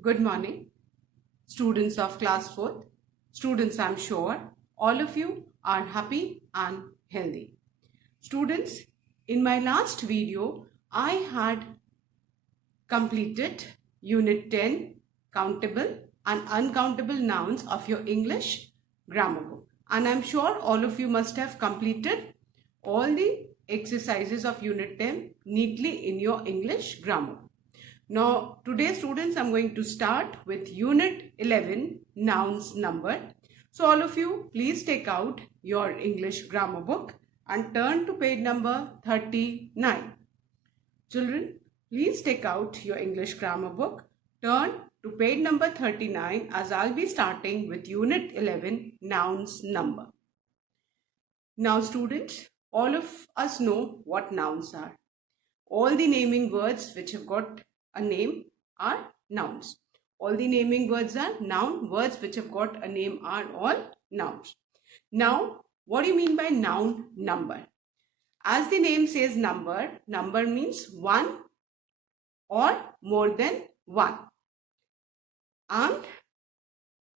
Good morning, students of class 4th. Students, I'm sure all of you are happy and healthy. Students, in my last video, I had completed Unit 10, Countable and Uncountable Nouns of your English grammar book. And I'm sure all of you must have completed all the exercises of Unit 10 neatly in your English grammar. Now, today students, I'm going to start with Unit 11, Nouns Number. So all of you, please take out your English grammar book and turn to page number 39. Children, please take out your English grammar book, turn to page number 39 as I'll be starting with Unit 11, Nouns Number. Now students, all of us know what nouns are. All the naming words which have got a name are nouns. All the naming words are noun. Words which have got a name are all nouns. Now, what do you mean by noun number? As the name says number, number means one or more than one. And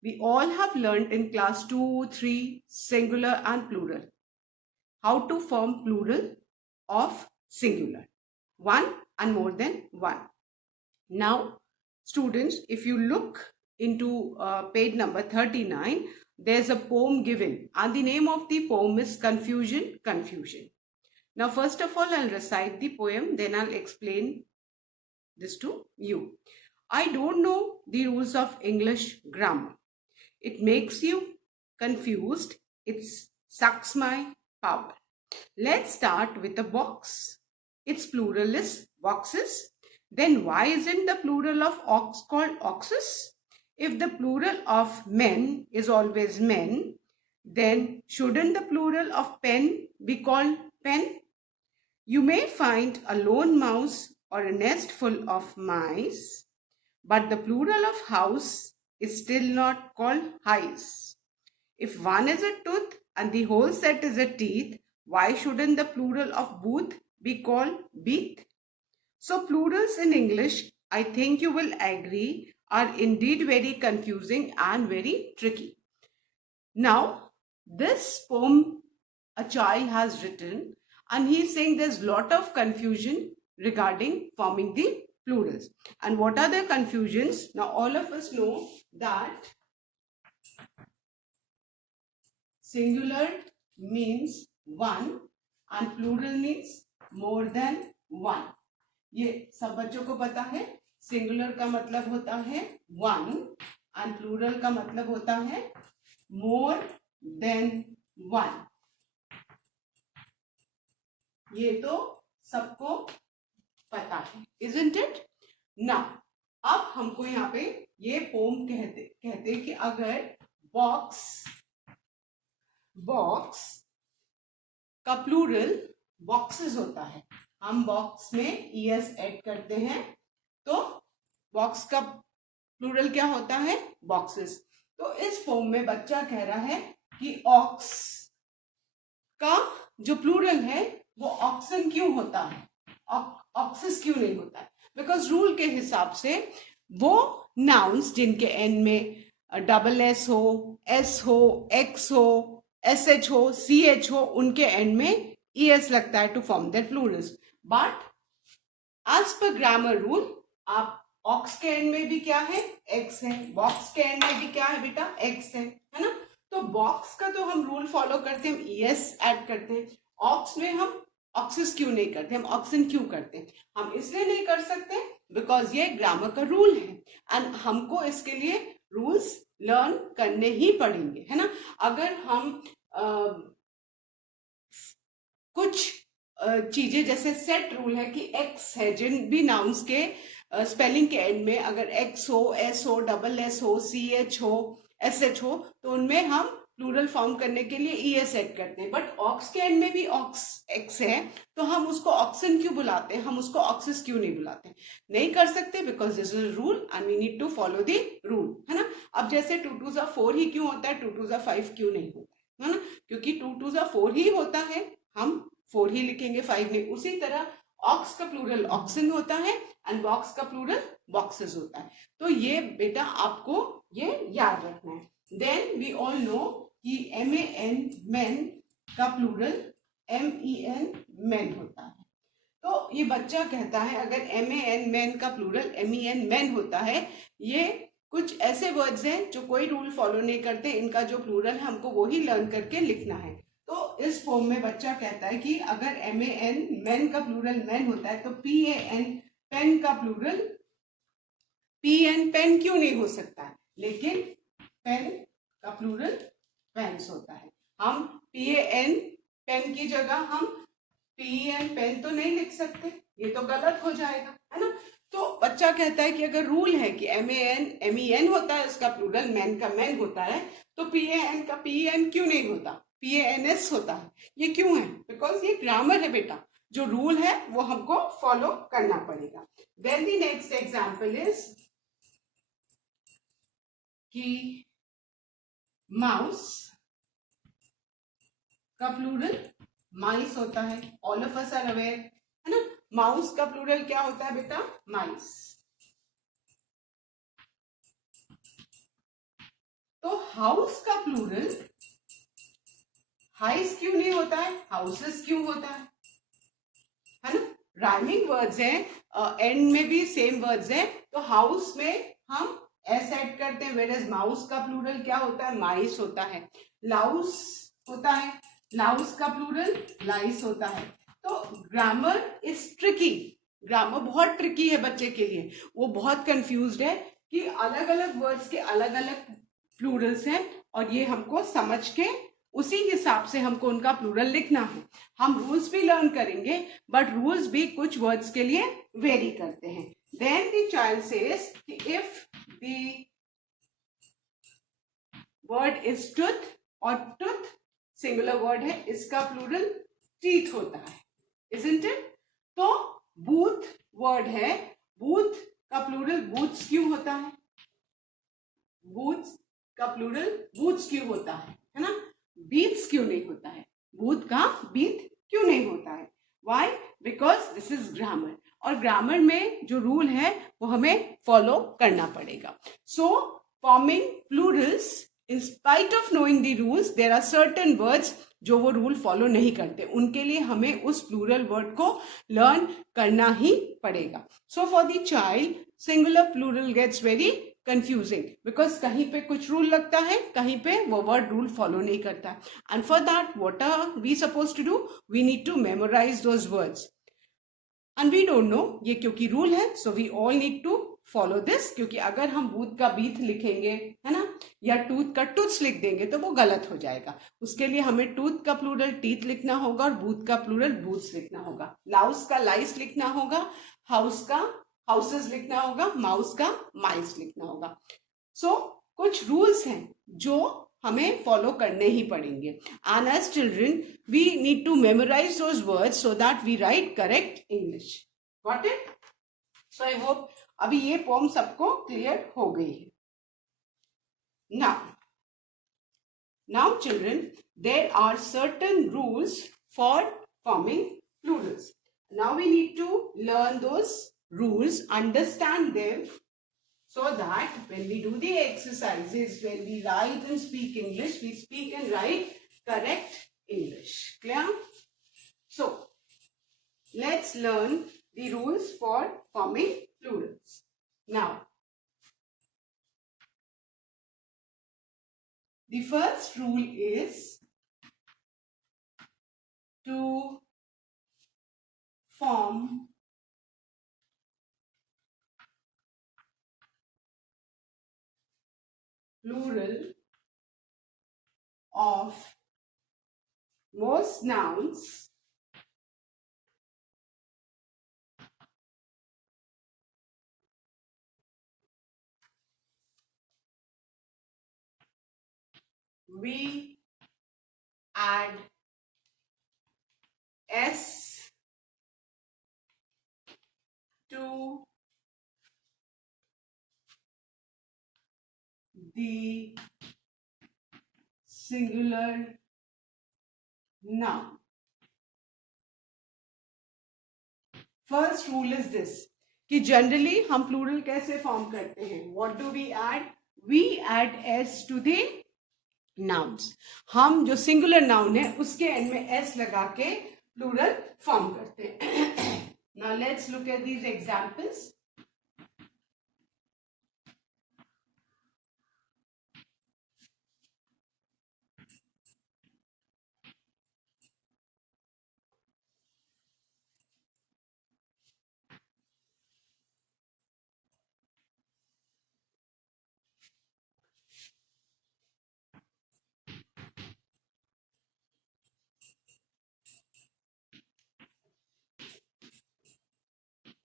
we all have learned in class 2, 3, singular and plural, how to form plural of singular. One and more than one. Now, students, if you look into page number 39, there's a poem given and the name of the poem is Confusion, Confusion. Now, first of all, I'll recite the poem, then I'll explain this to you. I don't know the rules of English grammar. It makes you confused. It sucks my power. Let's start with a box. Its plural is boxes. Then why isn't the plural of ox called oxes? If the plural of men is always men, then shouldn't the plural of pen be called pen? You may find a lone mouse or a nest full of mice, but the plural of house is still not called highs. If one is a tooth and the whole set is a teeth, why shouldn't the plural of booth be called beeth? So plurals in English, I think you will agree, are indeed very confusing and very tricky. Now, this poem a child has written and he's saying there's a lot of confusion regarding forming the plurals. And what are the confusions? Now, all of us know that singular means one and plural means more than one. ये सब बच्चों को पता है. Singular का मतलब होता है वन एंड प्लूरल का मतलब होता है मोर देन वन. ये तो सबको पता है, isn't it? Now, अब हमको यहाँ पे ये पोम कहते कि अगर बॉक्स का प्लूरल बॉक्सेस होता है, हम बॉक्स में es ऐड करते हैं तो बॉक्स का प्लूरल क्या होता है? बॉक्सेस. तो इस फॉर्म में बच्चा कह रहा है कि ऑक्स का जो प्लूरल है वो ऑक्सन क्यों होता है, ऑक्सेस क्यों नहीं होता है? बिकॉज रूल के हिसाब से वो नाउन्स जिनके एंड में डबल एस हो, एस हो, एक्स हो, एस एच हो, सी एच हो, उनके एंड में es लगता है to form their plurals. But as per grammar rule आप ऑक्स के एंड में भी क्या है? एक्स है. बॉक्स के एंड में भी क्या है बेटा? एक्स है ना? तो बॉक्स का तो हम रूल फॉलो करते हैं, हम es ऐड करते हैं. ऑक्स में हम ऑक्सिस क्यों नहीं करते, हम ऑक्सन क्यों करते हैं? हम इसलिए नहीं कर सकते बिकॉज ये ग्रामर का रूल है एंड हमको इसके लिए रूल्स लर्न करने ही पड़ेंगे, है ना? अगर हम कुछ चीजें जैसे सेट रूल है कि एक्स है, जिन भी नाउन्स के स्पेलिंग के एंड में अगर एक्स हो, एस हो, डबल एस हो, सी एच हो, एस एच हो, तो उनमें हम प्लूरल फॉर्म करने के लिए ई एस ऐड करते हैं. बट ऑक्स के एंड में भी ऑक्स एक्स है तो हम उसको ऑक्सन क्यों बुलाते हैं, हम उसको ऑक्सिस क्यों नहीं बुलाते? नहीं कर सकते because this is rule and we need to follow the rule, है ना? अब जैसे 2 2 जा 4 ही क्यों होता है, 2 2 जा 5 क्यों नहीं होता है ना? क्योंकि 2 2 जा 4 ही होता है, हम 4 ही लिखेंगे, 5 नहीं. उसी तरह ऑक्स का प्लूरल ऑक्सन होता है एंड बॉक्स का प्लूरल बॉक्सेस होता है। तो ये बेटा आपको ये याद रखना है। देन वी ऑल नो कि MEN मैन का प्लूरल MEN मैन होता है। तो ये बच्चा कहता है अगर MEN मैन का प्लूरल MEN मैन होता है, ये कुछ ऐसे वर्ड्स हैं जो कोई रूल फॉलो नहीं करते, इनका जो प्लूरल है हमको वही लर्न करके लिखना है। तो इस फॉर्म में बच्चा कहता है कि अगर MEN मैन का प्लूरल मैन होता है तो PAN पेन का प्लूरल PN पेन क्यों नहीं हो सकता है, लेकिन पेन का प्लूरल पेन्स होता है। हम PAN पेन की जगह हम PEN पेन तो नहीं लिख सकते, ये तो गलत हो जाएगा, है ना। तो बच्चा कहता है कि अगर रूल है कि MEN होता है, उसका प्लूरल मैन का मैन होता है, तो PAN का PEN क्यों नहीं होता, PANS होता है। ये क्यों है? बिकॉज ये ग्रामर है बेटा, जो रूल है वो हमको फॉलो करना पड़ेगा। Then the next example is कि माउस का प्लूरल माइस होता है। All of us are aware, है ना। माउस का प्लूरल क्या होता है बेटा? माइस। तो हाउस का प्लूरल हाइस क्यों नहीं होता है, हाउसेस क्यों होता है ना। राइमिंग वर्ड्स हैं, एंड में भी सेम वर्ड्स हैं। तो हाउस में हम एस ऐड करते हैं, वेयर एज माउस का प्लूरल क्या होता है? माइस होता है। लाउस होता है, लाउस का प्लूरल लाइस होता है। तो ग्रामर इज ट्रिकी, ग्रामर बहुत ट्रिकी है बच्चे के लिए। वो बहुत कंफ्यूज्ड है कि अलग अलग वर्ड्स के अलग अलग प्लूरल्स हैं और ये हमको समझ के उसी हिसाब से हमको उनका प्लूरल लिखना है। हम रूल्स भी लर्न करेंगे, बट रूल्स भी कुछ वर्ड्स के लिए वेरी करते हैं। देन द चाइल्ड सेज कि if the word is tooth, और टूथ सिंगुलर वर्ड है, इसका प्लूरल टीथ होता है, इजंट इट। तो बूथ वर्ड है, बूथ का प्लूरल बूथ्स क्यों होता है? बूथ्स का प्लूरल बूथ्स क्यों होता है ना। बीथ्स क्यों नहीं होता है? बूथ का बीथ क्यों नहीं होता है? Why? Because this is grammar, और ग्रामर में जो रूल है वो हमें फॉलो करना पड़ेगा। So forming plurals, in spite of knowing the rules, there are certain words जो वो रूल फॉलो नहीं करते, उनके लिए हमें उस प्लूरल वर्ड को लर्न करना ही पड़ेगा। So for the child singular plural gets very confusing, because कहीं पे कुछ रूल लगता है, कहीं पे वो वर्ड रूल फॉलो नहीं करता। And for that what are we suppose to do? We need to memorise those words, and we don't know, ये क्योंकि रूल है, so we all need to follow this. क्योंकि अगर हम बूथ का बीथ लिखेंगे, है ना, या टूथ का टूथ्स लिख देंगे तो वो गलत हो जाएगा। उसके लिए हमें टूथ का प्लूरल टीथ लिखना होगा और बूथ का प्लूरल बूथ्स लिखना होगा। लाउस का लाइस लिखना होगा, हाउस का हाउसेस लिखना होगा, माउस का माइस लिखना होगा। सो कुछ रूल्स हैं जो हमें फॉलो करने ही पड़ेंगे। And as children we need to memorise those words so that we write correct English. Got it? So I hope अभी ये पोम सबको क्लियर हो गई है। Now children, there are certain rules for forming plurals. Now we need to learn those rules, understand them, so that when we do the exercises, when we write and speak English, we speak and write correct English. Clear? So, let's learn the rules for forming plurals. Now, the first rule is to form plural of most nouns we add s to the singular noun. First rule is this कि generally हम plural कैसे form करते हैं. What do we add? We add S to the nouns. हम जो singular noun है उसके end में एस लगा के प्लूरल फॉर्म करते हैं. Now let's look at these examples.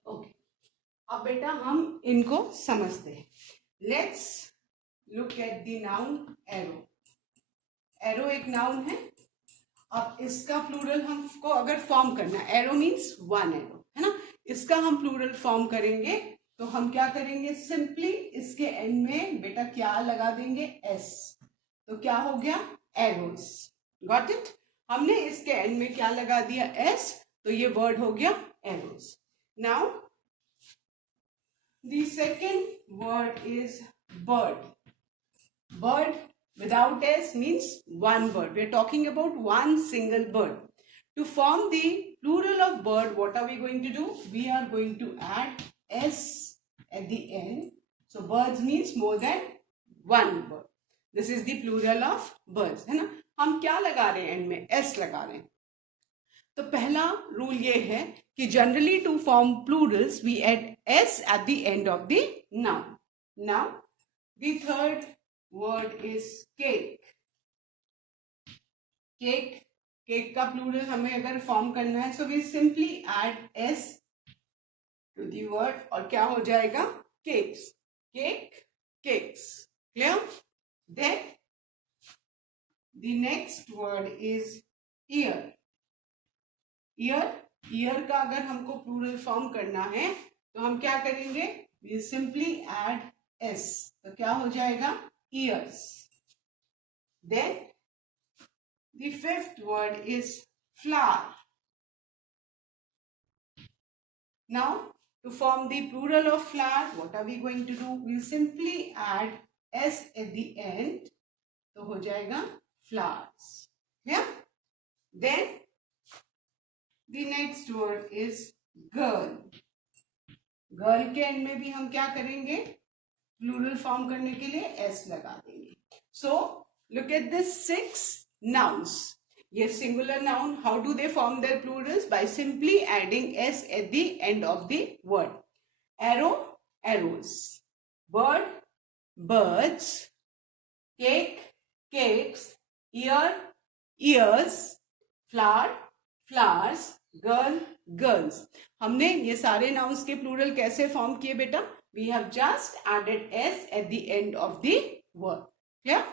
Okay, अब बेटा हम इनको समझते हैं. Let's look at the noun arrow. Arrow एक नाउन है. अब इसका प्लूरल हमको अगर फॉर्म करना है, एरो मीन्स वन एरो, है ना. इसका हम प्लूरल फॉर्म करेंगे तो हम क्या करेंगे, सिंपली इसके एंड में बेटा क्या लगा देंगे, एस. तो क्या हो गया, एरोस. Got it. हमने इसके एंड में क्या लगा दिया, एस. तो ये वर्ड हो गया arrows. Now the second word is bird. Bird without s means one bird. We are talking about one single bird. To form the plural of bird, what are we going to do? We are going to add s at the end. So birds means more than one bird. This is the plural of birds, है ना. हम क्या लगा रहे हैं and में, s लगा रहे हैं. तो पहला रूल ये है कि generally to form plurals we add S at the end of the noun. Now the third word is cake. Cake, cake का प्लूरल हमें अगर फॉर्म करना है, so we simply add S to the word और क्या हो जाएगा, cakes. Cake, cakes. Clear. Then the next word is ear. Ear, ear का अगर हमको प्लूरल फॉर्म करना है तो हम क्या करेंगे, वी सिंपली ऐड एस. तो क्या हो जाएगा, ears. Then the fifth word is flower. Now to form the plural of flower, what are we going to do, we simply add S at the end. तो हो जाएगा flowers. Then the next word is girl. Girl के end में भी हम क्या करेंगे, plural form करने के लिए एस लगा देंगे. So look at this 6 nouns. ये singular noun, how do they form their plurals, by simply adding S at the end of the word. Arrow, arrows. Bird, birds. Cake, cakes. Ear, ears. Flower, flowers. Girl, girls. हमने ये सारे nouns के plural कैसे form किए बेटा, we have just added S at the end of the word. Clear.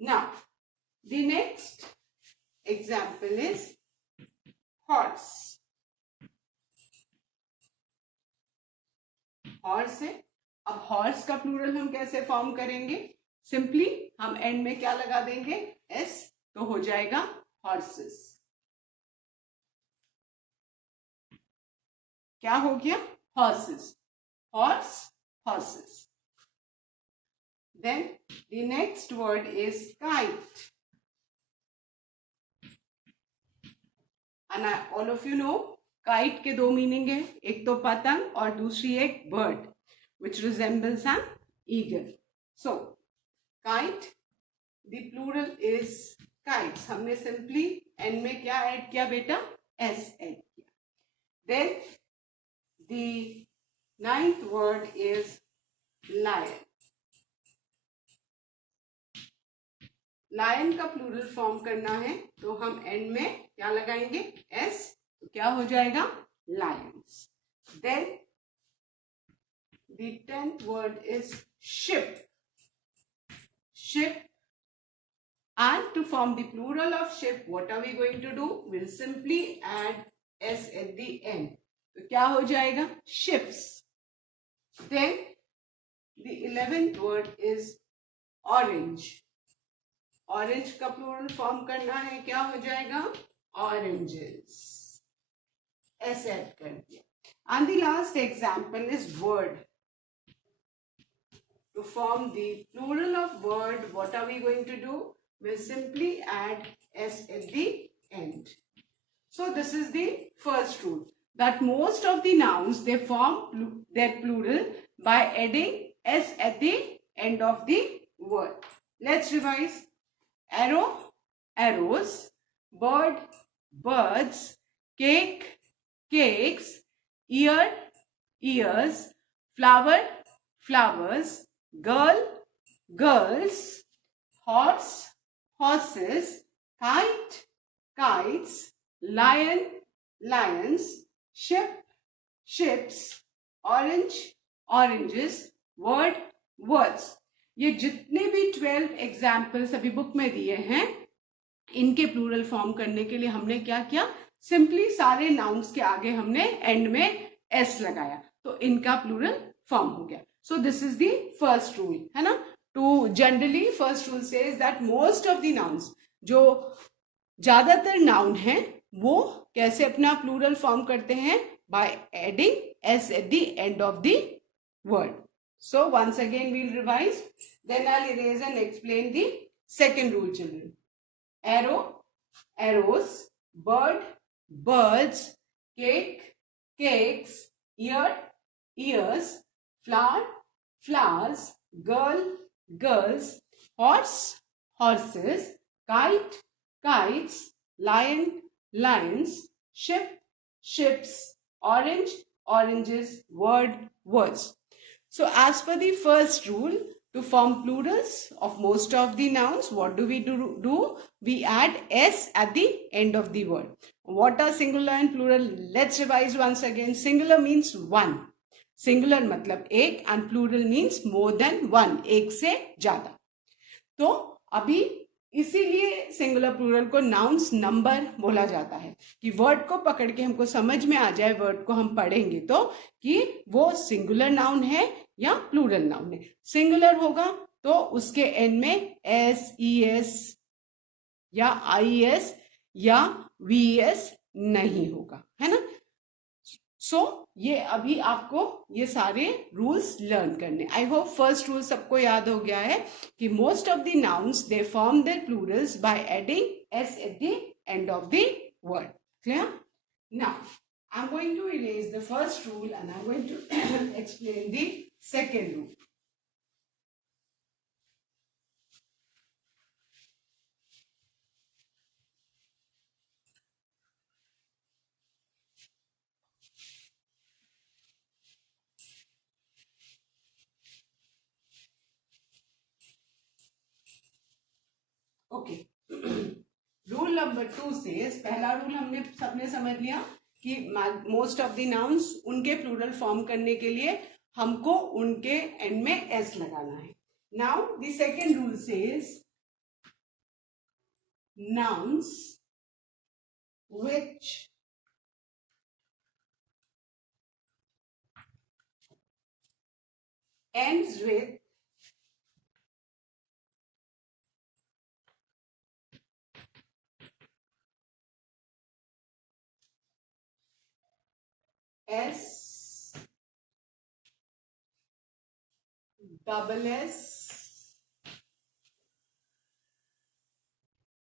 Now the next example is horse. Horse है. अब horse का प्लूरल हम कैसे फॉर्म करेंगे, सिंपली हम एंड में क्या लगा देंगे, एस. तो हो जाएगा हॉर्सेस. क्या हो गया, horses. Horse, horses. Then the next word is kite. And all of you know kite के दो मीनिंग है, एक तो पतंग और दूसरी एक bird which resembles an eagle. So kite, the plural is kites. हमने सिंपली एंड में क्या ऐड किया बेटा, एस ऐड किया. Then the ninth word is lion. lion का प्लूरल फॉर्म करना है तो हम एंड में क्या लगाएंगे, एस. तो क्या हो जाएगा, lions. Then the 10th word is ship. Ship. And to form the plural of ship, what are we going to do, we'll simply add s at the end. तो क्या हो जाएगा, ships. Then the 11th word is orange. Orange का plural form करना है, क्या हो जाएगा, oranges. एस ऐड कर दिया. And the last example is word. To form the plural of word, what are we going to do? We'll simply add s at the end. So this is the first rule, that most of the nouns, they form their plural by adding s at the end of the word. Let's revise. Arrow, arrows. Bird, birds. Cake, cakes. Ear, ears. Flower, flowers. Girl, girls. Horse, horses. Kite, kites. Lion, lions. Ship, ships. Orange, oranges. Word, words. ये जितने भी 12 examples अभी book में दिए हैं, इनके plural form करने के लिए हमने क्या किया? सिंपली सारे नाउन्स के आगे हमने एंड में एस लगाया, तो इनका प्लूरल फॉर्म हो गया. So this is the first rule, है ना. To generally first rule says that most of the nouns, जो ज्यादातर नाउन हैं, वो कैसे अपना प्लूरल फॉर्म करते हैं? Bye adding S at the end of the word. So once again we'll revise, then I'll erase and explain the second rule, children. Arrow, arrows. Bird, birds. Cake, cakes. Ear, ears. Flower, flowers. Girl, girls. Horse, horses. Kite, kites. Lion, lions. Ship, ships. Orange, oranges. Word, words. So as per the first rule, to form plurals of most of the nouns, what do we do? We add s at the end of the word. What are singular and plural? Let's revise once again. Singular means one. Singular मतलब एक, and plural means more than one, एक से ज्यादा. तो अभी इसीलिए singular plural को nouns number बोला जाता है, कि वर्ड को पकड़ के हमको समझ में आ जाए, वर्ड को हम पढ़ेंगे तो, कि वो सिंगुलर नाउन है या प्लूरल नाउन है. सिंगुलर होगा तो उसके एंड में एस, ई एस या आई एस या वी एस नहीं होगा, है ना. सो ये अभी आपको ये सारे रूल्स लर्न करने. आई होप फर्स्ट रूल सबको याद हो गया है कि most of the nouns they form their plurals by adding S at the end of the word. Clear? Now I am going to erase the first rule and I am going to explain the second rule. Okay, rule number 2 से, पहला रूल हमने सबने समझ लिया कि most of the nouns, उनके plural form करने के लिए हमको उनके एंड में एस लगाना है. Now the second rule says nouns which ends with S, double S,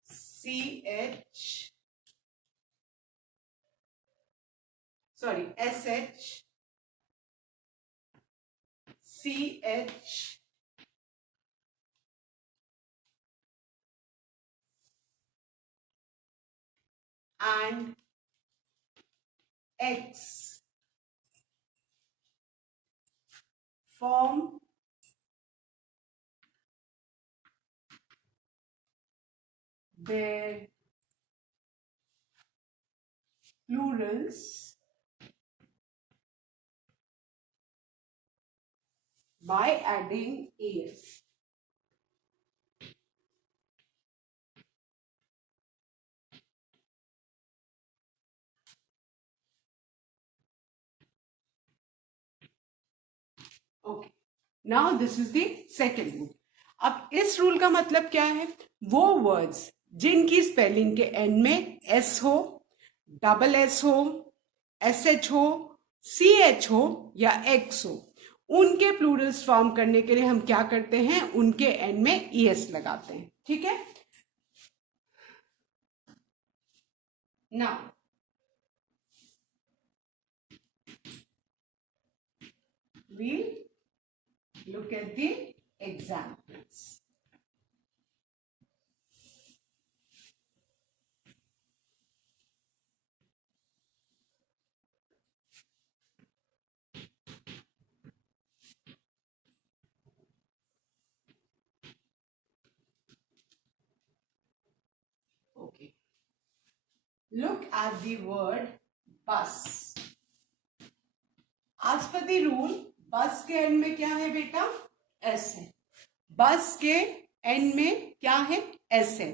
CH, sorry, SH, CH, and X form their plurals by adding es. Okay, now this is the second rule. अब इस rule का मतलब क्या है? वो words जिनकी spelling के end में एस हो, डबल एस हो, एस एच हो, CH हो या X हो, उनके प्लूरल्स फॉर्म करने के लिए हम क्या करते हैं, उनके एंड में ES लगाते हैं. ठीक है. Now we'll look at the examples. Okay. Look at the word bus. As per the rule, बस के एंड में क्या है बेटा, एस है. बस के एंड में क्या है, एस है.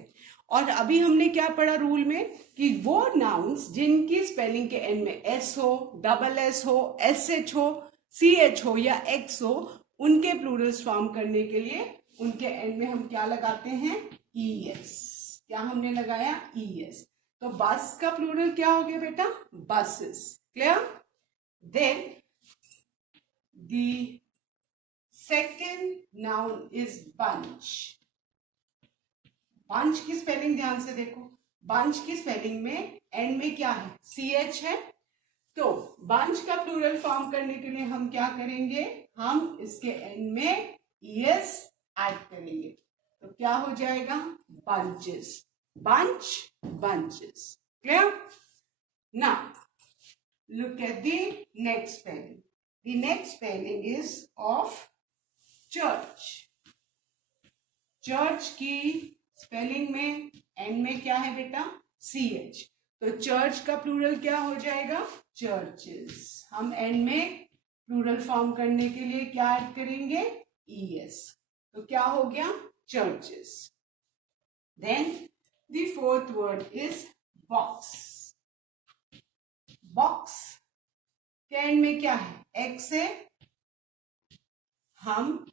और अभी हमने क्या पढ़ा रूल में कि वो नाउन्स जिनकी स्पेलिंग के एंड में एस हो, डबल एस हो, एस एच हो, सी एच हो या एक्स हो, उनके प्लूरल्स फॉर्म करने के लिए उनके एंड में हम क्या लगाते हैं, ई एस. क्या हमने लगाया, ई एस. तो बस का प्लूरल क्या हो गया बेटा, buses. Clear. Then the second noun is bunch. bunch की स्पेलिंग ध्यान से देखो. bunch की स्पेलिंग में एंड में क्या है, ch है. तो bunch का प्लूरल फॉर्म करने के लिए हम क्या करेंगे, हम इसके एंड में es ऐड करेंगे. तो क्या हो जाएगा, bunches. bunch, bunches. Clear? Now look at the next spelling. The next spelling is of church. Church की स्पेलिंग में एंड में क्या है बेटा, CH. तो चर्च का प्लूरल क्या हो जाएगा, चर्चेस. हम एंड में प्लूरल फॉर्म करने के लिए क्या ऐड करेंगे, ES. तो क्या हो गया, churches. Then the fourth word is box. Box के एंड में क्या है, एक्स है. हम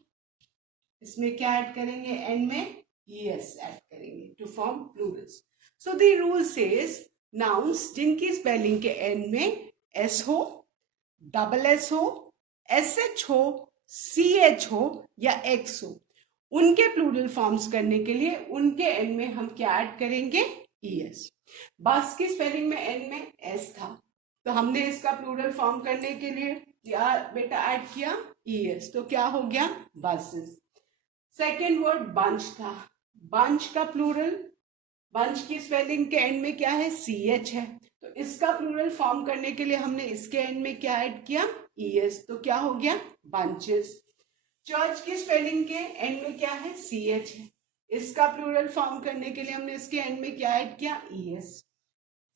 इसमें क्या ऐड करेंगे, एंड में ES ऐड करेंगे to form plurals. So the rule says nouns जिनकी स्पेलिंग के एंड में S हो, डबल S हो, SH हो, CH हो या X हो, उनके प्लूरल फॉर्म्स करने के लिए उनके एंड में हम क्या ऐड करेंगे, ES. बस की स्पेलिंग में एंड में S था, तो हमने इसका प्लूरल फॉर्म करने के लिए क्या बेटा ऐड किया, ES. तो क्या हो गया, बसेस. सेकेंड वर्ड बंच था. बंच का प्लूरल, बंच की स्पेलिंग के एंड में क्या है, CH है. तो इसका प्लूरल फॉर्म करने के लिए हमने इसके एंड में क्या ऐड किया, ES. तो क्या हो गया, बंचेस. चर्च की स्पेलिंग के एंड में क्या है, CH है. इसका प्लूरल फॉर्म करने के लिए हमने इसके एंड में क्या ऐड किया, ES.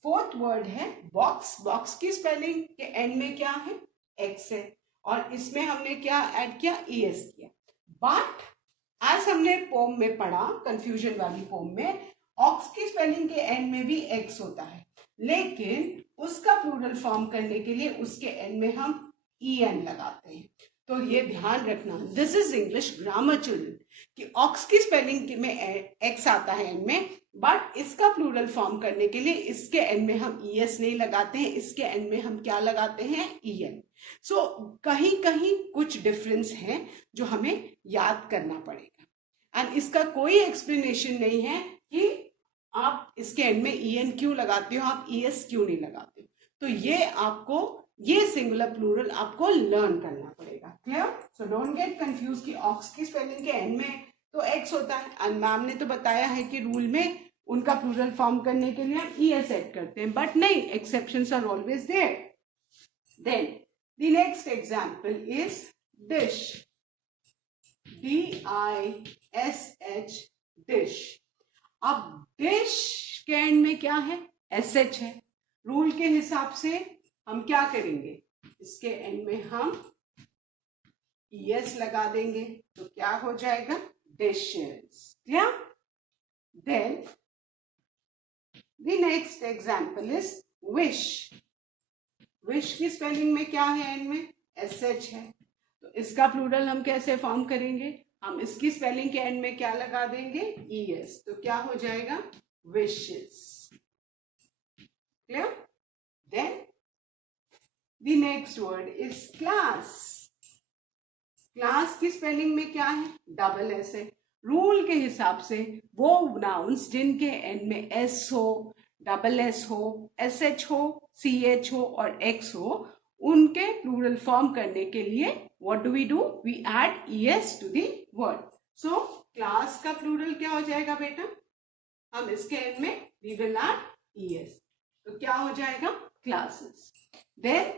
फोर्थ वर्ड है बॉक्स. बॉक्स की स्पेलिंग के एंड में क्या है, X है. और इसमें हमने क्या ऐड किया, ES किया. बट आज हमने पोम में पढ़ा, कंफ्यूजन वाली पोम में, ऑक्स की स्पेलिंग के एंड में भी X होता है, लेकिन उसका प्लूरल फॉर्म करने के लिए उसके एंड में हम EN लगाते हैं. तो ये ध्यान रखना, this is English grammar children, कि ऑक्स की स्पेलिंग में X आता है एंड में, बट इसका प्लूरल फॉर्म करने के लिए इसके एंड में हम ES नहीं लगाते हैं, इसके एंड में हम क्या लगाते हैं, EN. सो कहीं कहीं कुछ डिफरेंस है जो हमें याद करना पड़ेगा. एंड इसका कोई एक्सप्लेनेशन नहीं है कि आप इसके एंड में EN क्यों लगाते हो, आप ES क्यों नहीं लगाते हो. तो ये आपको, ये सिंगुलर प्लूरल आपको लर्न करना पड़ेगा. Clear. So don't get confuse कि ऑक्स की स्पेलिंग के एंड में तो X होता है, एंड मैम ने तो बताया है कि रूल में उनका प्लूरल फॉर्म करने के लिए हम ES ऐड करते हैं, बट नहीं, exceptions are always there. Then the next example is dish. DISH, dish. अब डिश के एंड में क्या है, SH है. रूल के हिसाब से हम क्या करेंगे, इसके एंड में हम ES लगा देंगे. तो क्या हो जाएगा, dishes. Yeah. Then the next example is wish. wish की स्पेलिंग में क्या है, एंड में SH है. तो इसका प्लूरल हम कैसे फॉर्म करेंगे, हम इसकी स्पेलिंग के एंड में क्या लगा देंगे, ES. तो क्या हो जाएगा, wishes. Clear? Then The next word is class. Class की स्पेलिंग में क्या है? डबल एस है. रूल के हिसाब से वो नाउन्स जिनके एंड में एस हो, डबल एस हो, एस एच हो, सी एच हो और एक्स हो, उनके प्लूरल फॉर्म करने के लिए what do? We add ES to the word. So class का प्लूरल क्या हो जाएगा बेटा? हम इसके एंड में वी विल ऐड ईएस. तो क्या हो जाएगा? Classes. Then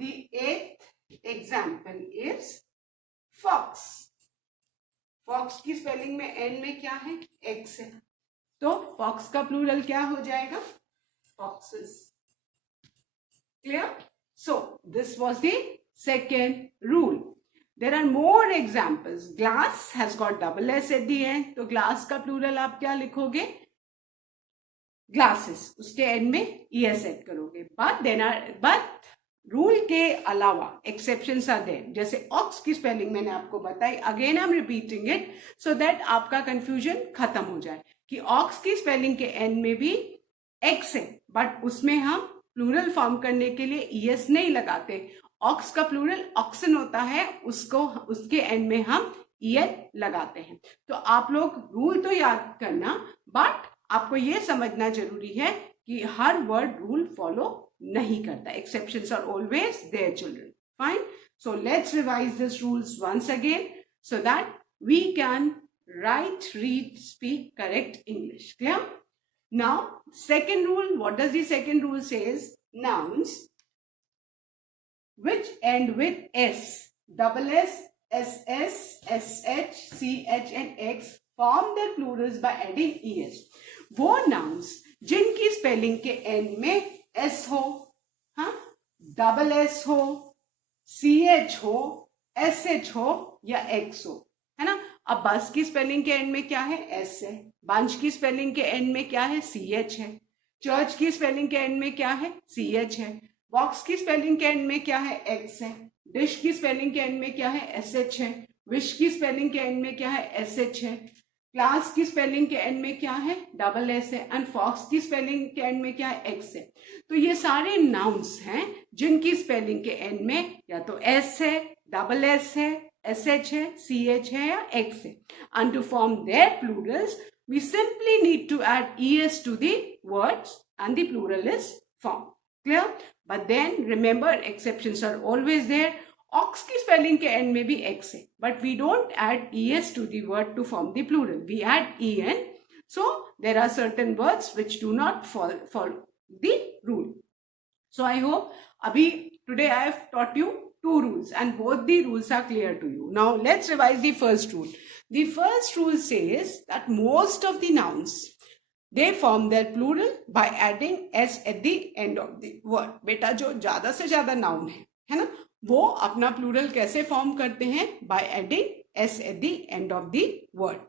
the eighth example is fox. Fox की स्पेलिंग में एन में क्या है? एक्स है. तो फॉक्स का प्लूरल क्या हो जाएगा? Foxes. Clear? So this was the second rule. There are more examples. Glass has got double S at the end. तो ग्लास का प्लूरल आप क्या लिखोगे? ग्लासेस. उसके एंड में ईएस एड करोगे. बट रूल के अलावा एक्सेप्शंस आर देयर. जैसे ऑक्स की स्पेलिंग मैंने आपको बताई. Again I am repeating it so that आपका कंफ्यूजन खत्म हो जाए कि ऑक्स की स्पेलिंग के एंड में भी एक्स है, बट उसमें हम प्लूरल फॉर्म करने के लिए ईएस नहीं लगाते. ऑक्स का प्लूरल ऑक्सन होता है, उसके एंड में हम ईएन लगाते हैं. तो आप लोग रूल तो याद करना, बट आपको ये समझना जरूरी है कि हर वर्ड रूल फॉलो नहीं करता. Exceptions are always there children. Fine. So let's revise this rules once again so that we can write, read, speak correct English. Clear? Now, second rule, what does the second rule says? Nouns which end with S, double S, SS, SH, CH and X form their plurals by adding ES. वो nouns जिनकी spelling के end में S हो, हाँ, double S हो, CH हो, SH हो या X हो, है ना. अब बस की स्पेलिंग के एंड में क्या है? S है. बंच की स्पेलिंग के एंड में क्या है? CH है. चर्च की स्पेलिंग के एंड में क्या है? CH है. बॉक्स की स्पेलिंग के एंड में क्या है? X है. डिश की स्पेलिंग के एंड में क्या है? SH है. विश की स्पेलिंग के एंड में क्या है? SH है. क्लास की स्पेलिंग के एंड में क्या है? डबल एस है. एंड फॉक्स की स्पेलिंग के एंड में क्या है? एक्स है. तो ये सारे नाउन्स हैं जिनकी स्पेलिंग के एंड में या तो एस है, डबल एस है, एस एच है, सी एच है या एक्स है. And to form their plurals we simply need to add ES to the words and the plural is form. Clear? But then remember exceptions are always there. Ox की spelling के end में भी X है, but we don't add ES to the word to form the plural. We add EN. So there are certain words which do not follow the rule. So I hope abhi today I have taught you two rules and both the rules are clear to you. Now let's revise the first rule. The first rule says that most of the nouns they form their plural by adding s at the end of the word. बेटा जो ज्यादा से ज्यादा noun है ना, वो अपना plural कैसे फॉर्म करते हैं? By adding s at the end of the word.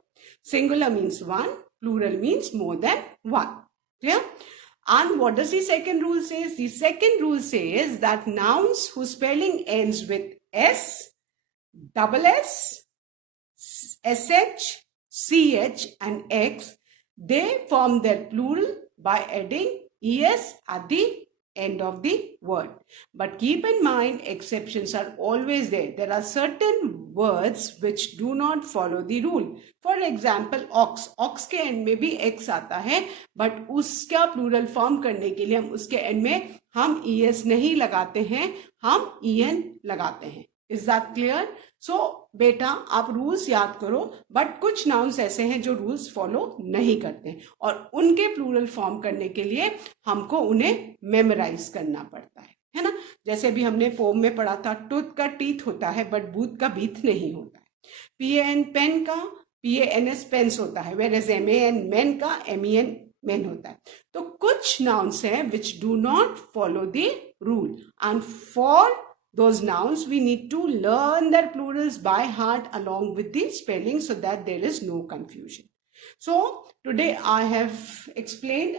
Singular means one, plural means more than one. Clear? And what does the second rule says? The second rule says that nouns whose spelling ends with S, double S, SH, CH and X, they form their plural by adding ES at the end of the word. But keep in mind, exceptions are always there. There are certain words which do not follow the rule. For example, ox. Ox के end में भी x आता है, but उसका plural form करने के लिए हम उसके end में हम es नहीं लगाते हैं, हम en लगाते हैं. Is that clear? So बेटा आप रूल्स याद करो, बट कुछ नाउन्स ऐसे हैं जो रूल्स फॉलो नहीं करते हैं और उनके प्लूरल फॉर्म करने के लिए हमको उन्हें मेमोराइज करना पड़ता है ना. जैसे भी हमने पोम में पढ़ा था, टूथ का टीथ होता है बट बूथ का बीथ नहीं होता है. PAN पेन का PANS पेंस होता है, whereas MAN मैन का MEN मेन होता है. तो कुछ नाउन्स हैं which do not follow the rule and for those nouns we need to learn their plurals by heart along with the spelling so that there is no confusion. So today I have explained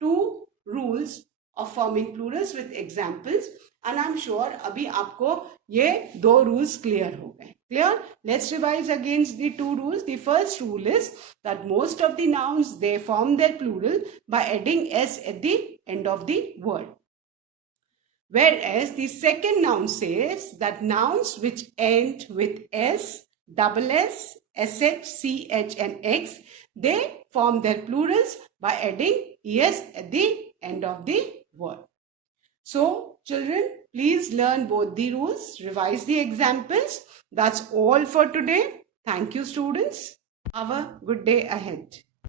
two rules of forming plurals with examples and I'm sure abhi aapko ye do rules clear ho gaye. Clear? Let's revise again the two rules. The first rule is that most of the nouns they form their plural by adding s at the end of the word. Whereas the second noun says that nouns which end with S, double S, SH, CH and X, they form their plurals by adding ES at the end of the word. So children, please learn both the rules, revise the examples. That's all for today. Thank you, students. Have a good day ahead.